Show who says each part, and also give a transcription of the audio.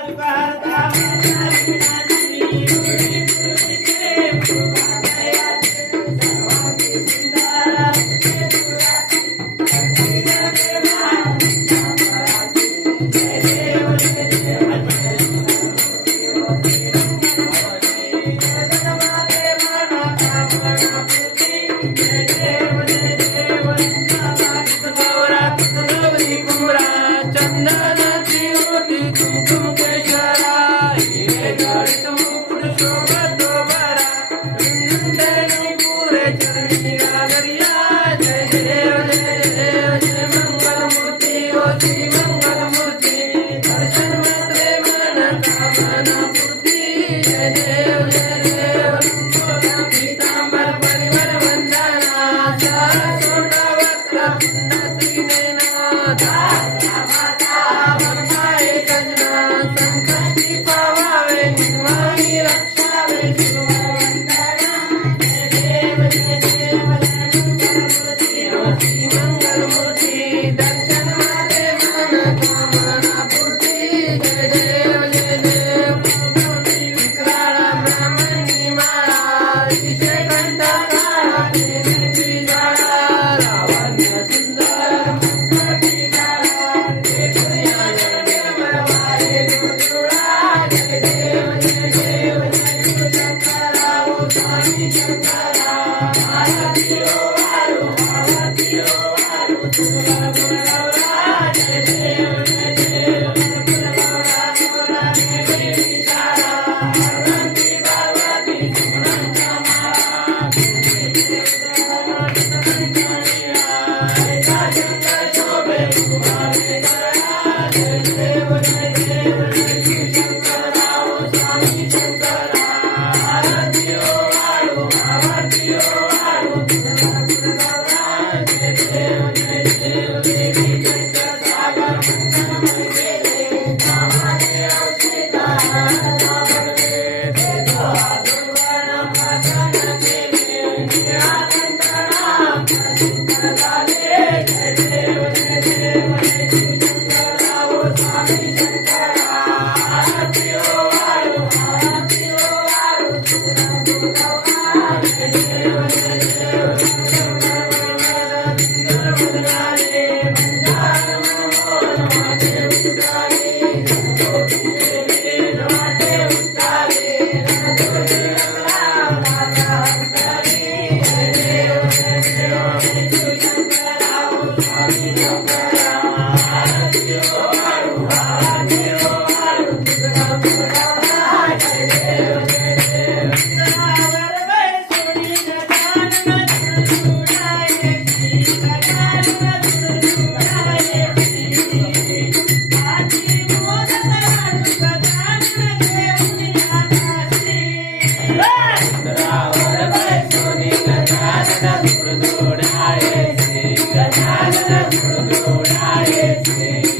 Speaker 1: Happy Birthday! yeah.